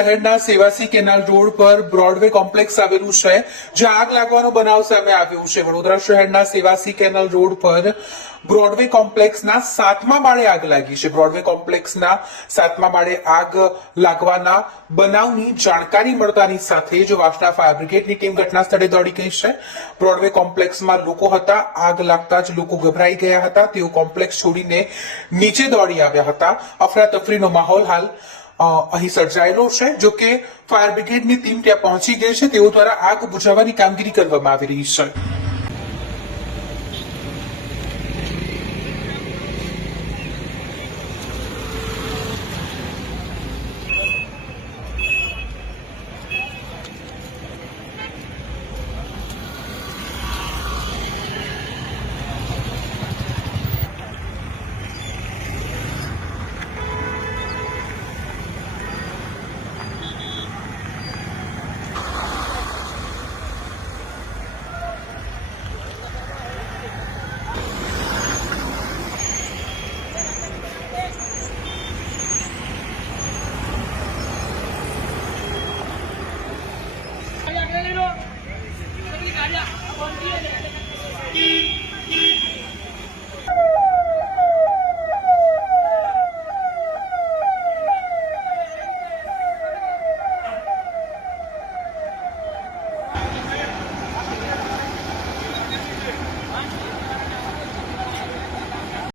શહેરના Sevasi canal road પર Broadway complex આવેલું છે, જ્યાં આગ લાગવાનો બનાવ સામે આવ્યો છે। વડોદરા શહેરના સેવાસી કેનાલ રોડ પર બ્રોડવે કોમ્પ્લેક્સના 7મા માળે આગ લાગી છે। બ્રોડવે કોમ્પ્લેક્સના 7મા માળે આગ લાગવાના બનાવની જાણકારી મળતાની સાથે જ વાસણા ફાયર બ્રિગેડની ટીમ ઘટના સ્થળે દોડી ગઈ છે। બ્રોડવે કોમ્પ્લેક્સમાં લોકો હતા। આગ લાગતા જ લોકો ગભરાઈ ગયા હતા। તેઓ કોમ્પ્લેક્સ છોડીને નીચે દોડી આવ્યા હતા। અફરાતફરીનો માહોલ હાલ અહીં સર્જાયેલો છે। જો કે ફાયર બ્રિગેડની ટીમ ત્યાં પહોંચી ગઈ છે। તેઓ દ્વારા આગ બુઝાવવાની કામગીરી કરવામાં આવી રહી છે।